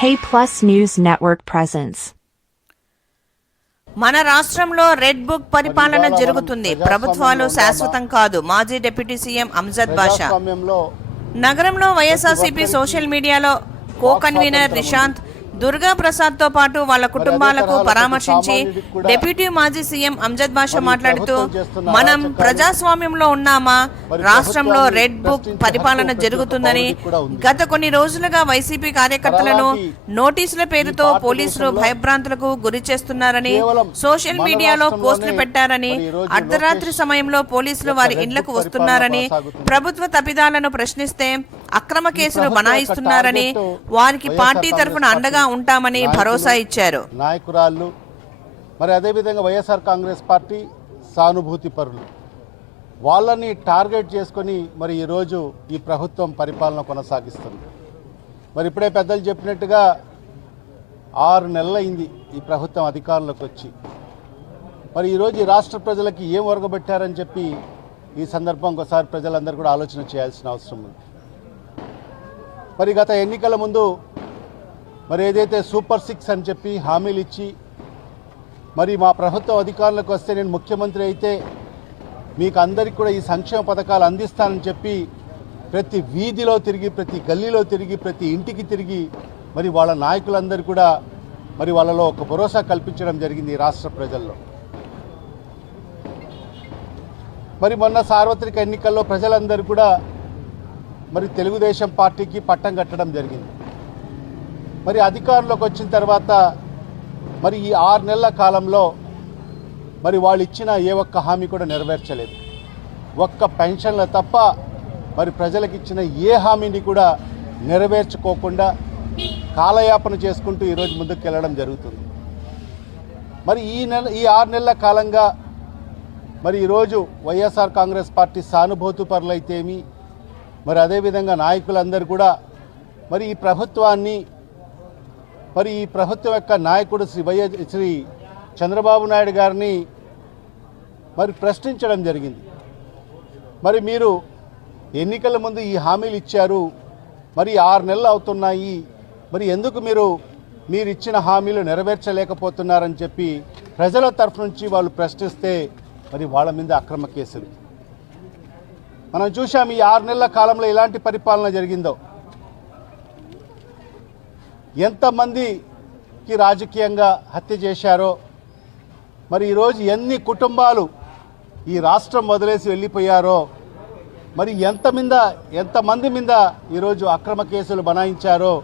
K+ News Network presents. మన రాష్ట్రంలో red book పరిపాలన జరుగుతుంది. ప్రభుత్వాలు శాశ్వతం కాదు. మాజీ డిప్యూటీ సీఎం అమ్జద్ బాషా. నగరంలో వైఎస్ఆర్సీపీ సోషల్ మీడియాలో కో కన్వీనర్ నిశాంత్ దుర్గా ప్రసాద్ తో పాటు వాళ్ళ కుటుంబాలకు పరామర్శించి డిప్యూటీ మాజీ సీఎం అమ్జద్ బాషా మాట్లాడుతూ, మనం ప్రజాస్వామ్యంలో ఉన్నామా, రాష్ట్రంలో రెడ్ బుక్ పరిపాలన జరుగుతుందని గత కొన్ని రోజులుగా వైసీపీ కార్యకర్తలను నోటీసుల పేరుతో పోలీసులు భయభ్రాంతులకు గురి చేస్తున్నారని, సోషల్ మీడియాలో పోస్టులు పెట్టారని, అర్ధరాత్రి సమయంలో పోలీసులు వారి ఇళ్లకు వస్తున్నారని, ప్రభుత్వ తప్పిదాలను ప్రశ్నిస్తే అక్రమ కేసులు బనాయిస్తున్నారని, వారికి పార్టీ తరఫున అండగా ఉంటామని భరోసా ఇచ్చారు. నాయకురాళ్ళు మరి అదేవిధంగా వైఎస్ఆర్ కాంగ్రెస్ పార్టీ సానుభూతి పరులు వాళ్ళని టార్గెట్ చేసుకొని మరి ఈరోజు ఈ ప్రభుత్వం పరిపాలన కొనసాగిస్తుంది. మరి ఇప్పుడే పెద్దలు చెప్పినట్టుగా 6 నెలలైంది ఈ ప్రభుత్వం అధికారంలోకి వచ్చి. మరి ఈరోజు ఈ రాష్ట్ర ప్రజలకి ఏం ఒరగబెట్టారని చెప్పి ఈ సందర్భం ఒకసారి ప్రజలందరూ కూడా ఆలోచన చేయాల్సిన అవసరం ఉంది. మరి గత ఎన్నికల ముందు మరి ఏదైతే సూపర్ 6 అని చెప్పి హామీలు ఇచ్చి మరి మా ప్రభుత్వం అధికారంలోకి వస్తే నేను ముఖ్యమంత్రి అయితే మీకు అందరికీ కూడా ఈ సంక్షేమ పథకాలు అందిస్తానని చెప్పి ప్రతి వీధిలో తిరిగి, ప్రతి గల్లీలో తిరిగి, ప్రతి ఇంటికి తిరిగి మరి వాళ్ళ నాయకులందరూ కూడా మరి వాళ్ళలో ఒక భరోసా కల్పించడం జరిగింది ఈ రాష్ట్ర ప్రజల్లో. మరి మొన్న సార్వత్రిక ఎన్నికల్లో ప్రజలందరూ కూడా మరి తెలుగుదేశం పార్టీకి పట్టం కట్టడం జరిగింది. మరి అధికారంలోకి వచ్చిన తర్వాత మరి ఈ 6 నెలల కాలంలో మరి వాళ్ళు ఇచ్చిన ఏ ఒక్క హామీ కూడా నెరవేర్చలేదు. ఒక్క పెన్షన్ల తప్ప మరి ప్రజలకు ఇచ్చిన ఏ హామీని కూడా నెరవేర్చుకోకుండా కాలయాపన చేసుకుంటూ ఈరోజు ముందుకు వెళ్ళడం జరుగుతుంది. మరి ఈ 6 నెలల కాలంగా మరి ఈరోజు వైఎస్ఆర్ కాంగ్రెస్ పార్టీ సానుభూతి పరులైతేమి, మరి అదేవిధంగా నాయకులందరూ కూడా మరి ఈ ప్రభుత్వాన్ని, మరి ఈ ప్రభుత్వం యొక్క నాయకుడు శ్రీ చంద్రబాబు నాయుడు గారిని మరి ప్రశ్నించడం జరిగింది. మరి మీరు ఎన్నికల ముందు ఈ హామీలు ఇచ్చారు, మరి 6 నెలలు అవుతున్నాయి, మరి ఎందుకు మీరు ఇచ్చిన హామీలు నెరవేర్చలేకపోతున్నారని చెప్పి ప్రజల తరఫు నుంచి వాళ్ళు ప్రశ్నిస్తే మరి వాళ్ళ మీద అక్రమ కేసులు మనం చూసాం. ఈ 6 నెలల కాలంలో ఎలాంటి పరిపాలన జరిగిందో, ఎంతమందికి రాజకీయంగా హత్య చేశారో, మరి ఈరోజు ఎన్ని కుటుంబాలు ఈ రాష్ట్రం వదిలేసి వెళ్ళిపోయారో, మరి ఎంతమంది మీద ఈరోజు అక్రమ కేసులు బనాయించారో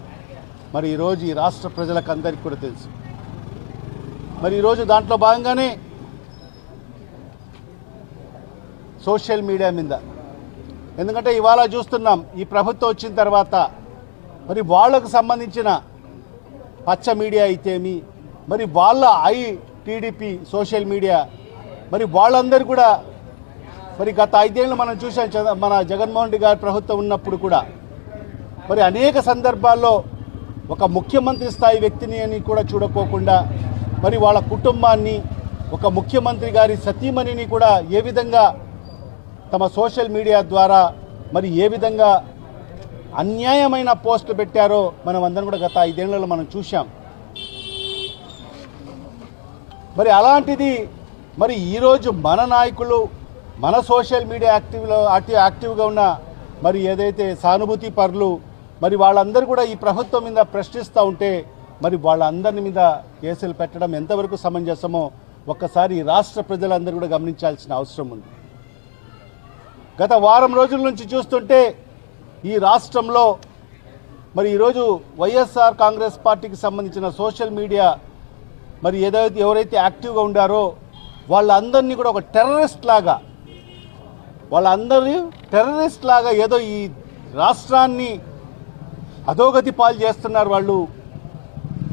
మరి ఈరోజు ఈ రాష్ట్ర ప్రజలకు అందరికీ కూడా తెలుసు. మరి ఈరోజు దాంట్లో భాగంగానే సోషల్ మీడియా మీద, ఎందుకంటే ఇవాళ చూస్తున్నాం ఈ ప్రభుత్వం వచ్చిన తర్వాత మరి వాళ్లకు సంబంధించిన పచ్చ మీడియా అయితేమి, మరి వాళ్ళ టీడీపీ సోషల్ మీడియా, మరి వాళ్ళందరూ కూడా మరి గత 5 ఏళ్ళు మనం చూసాం. మన జగన్మోహన్ రెడ్డి గారి ప్రభుత్వం ఉన్నప్పుడు కూడా మరి అనేక సందర్భాల్లో ఒక ముఖ్యమంత్రి స్థాయి వ్యక్తిని అని కూడా చూడకోకుండా మరి వాళ్ళ కుటుంబాన్ని, ఒక ముఖ్యమంత్రి గారి సతీమణిని కూడా ఏ విధంగా తమ సోషల్ మీడియా ద్వారా మరి ఏ విధంగా అన్యాయమైన పోస్టులు పెట్టారో మనం అందరం కూడా గత 5 ఏళ్లలో మనం చూసాం. మరి అలాంటిది మరి ఈరోజు మన నాయకులు, మన సోషల్ మీడియా యాక్టివ్గా ఉన్న మరి ఏదైతే సానుభూతి పరులు మరి వాళ్ళందరూ కూడా ఈ ప్రభుత్వం మీద ప్రశ్నిస్తూ ఉంటే మరి వాళ్ళందరి మీద కేసులు పెట్టడం ఎంతవరకు సమంజసమో ఒక్కసారి రాష్ట్ర ప్రజలందరూ కూడా గమనించాల్సిన అవసరం ఉంది. గత వారం రోజుల నుంచి చూస్తుంటే ఈ రాష్ట్రంలో మరి ఈరోజు వైఎస్ఆర్ కాంగ్రెస్ పార్టీకి సంబంధించిన సోషల్ మీడియా మరి ఎవరైతే యాక్టివ్గా ఉండారో వాళ్ళందరినీ కూడా ఒక టెర్రరిస్ట్ లాగా ఏదో ఈ రాష్ట్రాన్ని అధోగతి పాలు చేస్తున్నారు. వాళ్ళు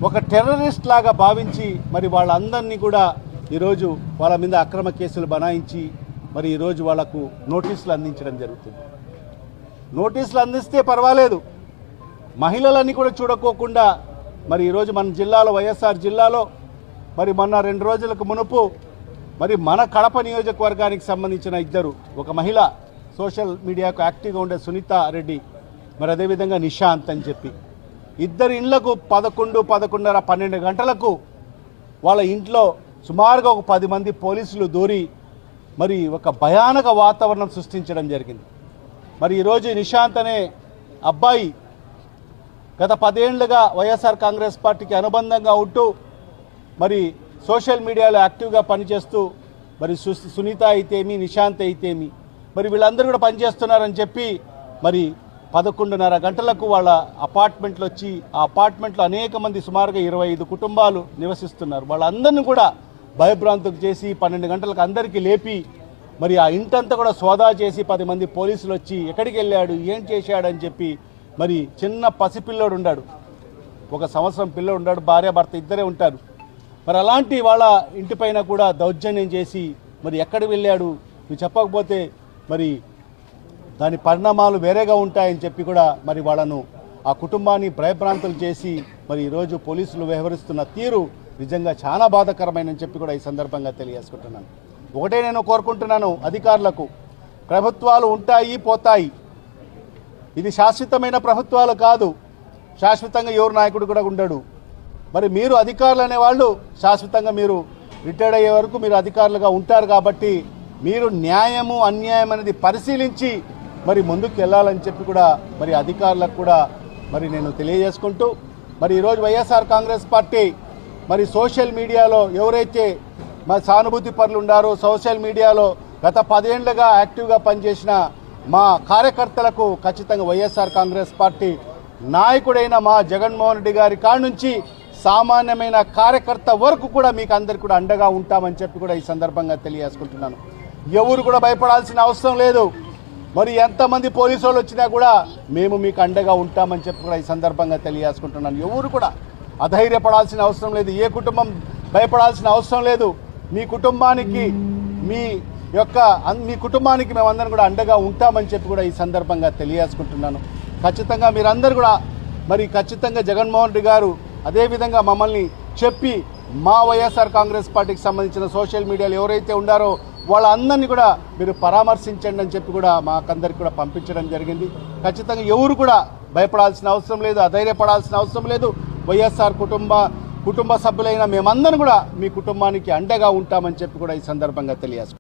ఒక టెర్రరిస్ట్ లాగా భావించి మరి వాళ్ళందరినీ కూడా ఈరోజు వాళ్ళ మీద అక్రమ కేసులు బనాయించి మరి ఈరోజు వాళ్లకు నోటీసులు అందించడం జరుగుతుంది. నోటీసులు అందిస్తే పర్వాలేదు, మహిళలని కూడా చూడకోకుండా మరి ఈరోజు మన జిల్లాలో, వైఎస్ఆర్ జిల్లాలో మరి మొన్న 2 రోజులకు మునుపు మరి మన కడప నియోజకవర్గానికి సంబంధించిన ఒక మహిళ సోషల్ మీడియాకు యాక్టివ్గా ఉండే సునీత రెడ్డి, మరి అదేవిధంగా నిశాంత్ అని చెప్పి ఇద్దరి ఇండ్లకు 11, 11:30, 12 గంటలకు వాళ్ళ ఇంట్లో సుమారుగా ఒక 10 మంది పోలీసులు దూరి మరి ఒక భయానక వాతావరణం సృష్టించడం జరిగింది. మరి ఈరోజు నిశాంత్ అనే అబ్బాయి గత 10 ఏళ్లుగా వైఎస్ఆర్ కాంగ్రెస్ పార్టీకి అనుబంధంగా ఉంటూ మరి సోషల్ మీడియాలో యాక్టివ్గా పనిచేస్తూ మరి సునీత అయితేమి, నిశాంత్ అయితేమి మరి వీళ్ళందరూ కూడా పనిచేస్తున్నారని చెప్పి మరి 11:30 గంటలకు వాళ్ళ అపార్ట్మెంట్లో వచ్చి ఆ అపార్ట్మెంట్లో అనేక మంది సుమారుగా 25 కుటుంబాలు నివసిస్తున్నారు. వాళ్ళందరినీ కూడా భయభ్రాంతుకు చేసి 12 గంటలకు అందరికీ లేపి మరి ఆ ఇంటంతా కూడా సోదా చేసి 10 మంది పోలీసులు వచ్చి ఎక్కడికి వెళ్ళాడు, ఏం చేశాడని చెప్పి మరి చిన్న పసిపిల్లోడు ఉన్నాడు, 1 సంవత్సరం పిల్లోడు ఉన్నాడు, భార్య భర్త ఇద్దరే ఉంటారు. మరి అలాంటి వాళ్ళ ఇంటిపైన కూడా దౌర్జన్యం చేసి మరి ఎక్కడికి వెళ్ళాడు నువ్వు చెప్పకపోతే మరి దాని పరిణామాలు వేరేగా ఉంటాయని చెప్పి కూడా మరి వాళ్ళను ఆ కుటుంబాన్ని భయభ్రాంతులు చేసి మరి ఈరోజు పోలీసులు వ్యవహరిస్తున్న తీరు నిజంగా చాలా బాధాకరమైనని చెప్పి కూడా ఈ సందర్భంగా తెలియజేసుకుంటున్నాను. ఒకటే నేను కోరుకుంటున్నాను అధికారులకు, ప్రభుత్వాలు ఉంటాయి పోతాయి, ఇది శాశ్వతమైన ప్రభుత్వాలు కాదు, శాశ్వతంగా ఎవరు నాయకుడు కూడా ఉండడు. మరి మీరు అధికారులు అనేవాళ్ళు శాశ్వతంగా మీరు రిటైర్డ్ అయ్యే వరకు మీరు అధికారులుగా ఉంటారు కాబట్టి మీరు న్యాయము అన్యాయం అనేది పరిశీలించి మరి ముందుకు వెళ్ళాలని చెప్పి కూడా మరి అధికారులకు కూడా మరి నేను తెలియజేసుకుంటూ మరి ఈరోజు వైఎస్ఆర్ కాంగ్రెస్ పార్టీ మరి సోషల్ మీడియాలో ఎవరైతే మరి సానుభూతి పరులు ఉన్నారో సోషల్ మీడియాలో గత 10 ఏళ్లుగా యాక్టివ్గా పనిచేసిన మా కార్యకర్తలకు ఖచ్చితంగా వైఎస్ఆర్ కాంగ్రెస్ పార్టీ నాయకుడైన మా జగన్మోహన్ రెడ్డి గారి కాడి నుంచి సామాన్యమైన కార్యకర్త వరకు కూడా మీకు అందరికీ కూడా అండగా ఉంటామని చెప్పి కూడా ఈ సందర్భంగా తెలియజేసుకుంటున్నాను. ఎవరు కూడా భయపడాల్సిన అవసరం లేదు. మరి ఎంతమంది పోలీసు వాళ్ళు వచ్చినా కూడా మేము మీకు అండగా ఉంటామని చెప్పి కూడా ఈ సందర్భంగా తెలియజేసుకుంటున్నాను. ఎవరు కూడా అధైర్యపడాల్సిన అవసరం లేదు, ఏ కుటుంబం భయపడాల్సిన అవసరం లేదు. మీ కుటుంబానికి మేమందరం కూడా అండగా ఉంటామని చెప్పి కూడా ఈ సందర్భంగా తెలియజేసుకుంటున్నాను. ఖచ్చితంగా మీరందరూ కూడా మరి ఖచ్చితంగా జగన్మోహన్ రెడ్డి గారు అదేవిధంగా మమ్మల్ని చెప్పి మా వైఎస్ఆర్ కాంగ్రెస్ పార్టీకి సంబంధించిన సోషల్ మీడియాలో ఎవరైతే ఉన్నారో వాళ్ళందరినీ కూడా మీరు పరామర్శించండి అని చెప్పి కూడా మాకందరికి కూడా పంపించడం జరిగింది. ఖచ్చితంగా ఎవరు కూడా భయపడాల్సిన అవసరం లేదు, అధైర్యపడాల్సిన అవసరం లేదు. వైఎస్ఆర్ కుటుంబ సభ్యులైన మేమందరం కూడా మీ కుటుంబానికి అండగా ఉంటామని చెప్పి కూడా ఈ సందర్భంగా తెలియజేస్తాం.